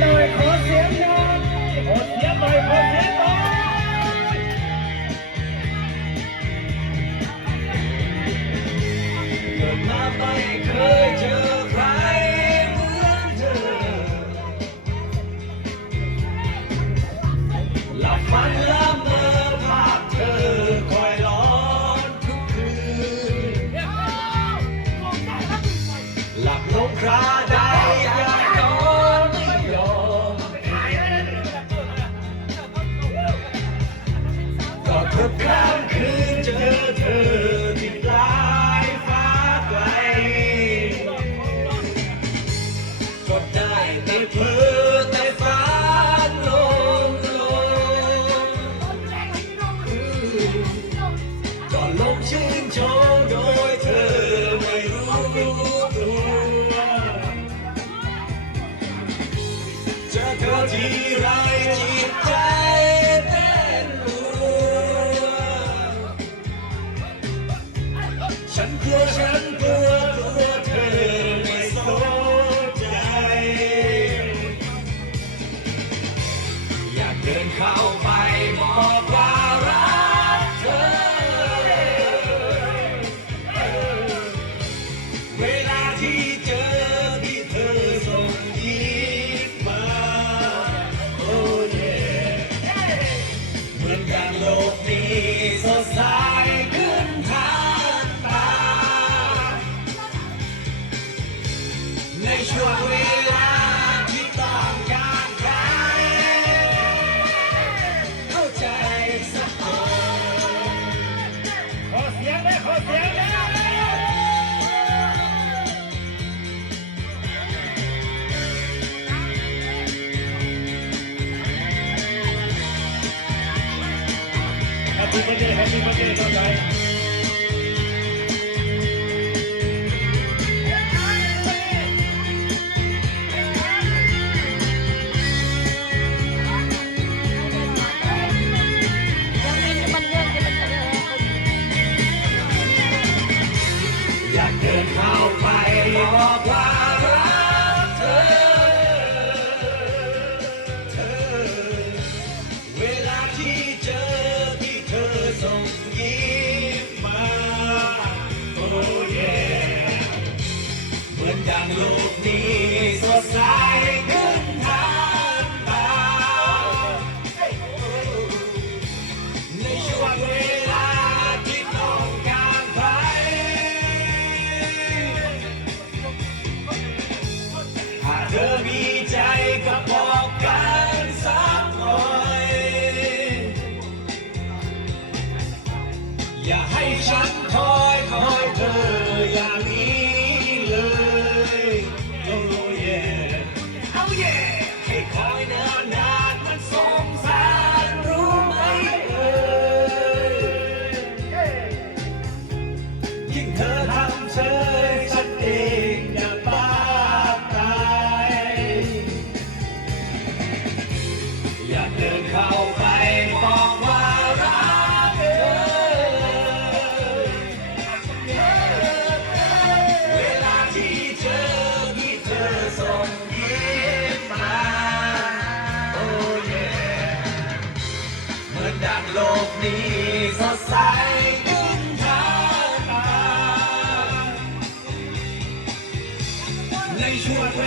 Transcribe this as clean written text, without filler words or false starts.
หน่อยขอเสียงหน่อยขอเสียงหน่อยขอเสียงหน่อยเกิดมาไม่เคยเจอใครเหมือนเธอหลับฝันละเมอภาพเธอคอยร้อนทุกคืนหลับลงคราใดอยากนอนไม่ยอมก็ทุกค่ำคืนเจอเธอที่ปลายฟ้าไกลก็ได้แต่เพ้อแต่ฝันลงก็ลงชื่นชมโดยเธอไม่รู้ตัวเจอเธอทีไรจิตใจเต้นรัวฉันกลัวเธอไม่สนใจอยากเดินเข้าไปบอกว่ารักเธอเวลาที่เจอที่เธอส่งยิ้มมาโอ้เย่เหมือนอย่างโลกนี้สดใสขึ้นทางตาในช่วงเวลาที่ต้องการใครเข้าใจสักคนขอเสียงได้ขอเสียงได้Happy birthday น้องชายอยากเดินเข้าไปบอกว่ารักเธอเวลาที่เจอที่เธอส่งยิ้มมาโอ้เย่เหมือนดังโลกนี้สดใสขึ้นทางตาในช่วงเวลาที่ต้องการใครหากเธอมีใจก็บอกกันสักหน่อยอย่าให้ฉันคอยเธออย่างนี้เลยโอ้เย่เอาเย่ให้คอยนานมันสงสารรู้ไหมเอ่ยยิ่งเธอทำเฉยฉันเองอย่าบ้าตายอยากเดินเข้าไปบอกว่ารักเธอเวลาที่เจอที่เธอส่งยิ้มมาโอ้เย่เหมือนดังโลกนี้สดใสขึ้นทางตาในช่วงเว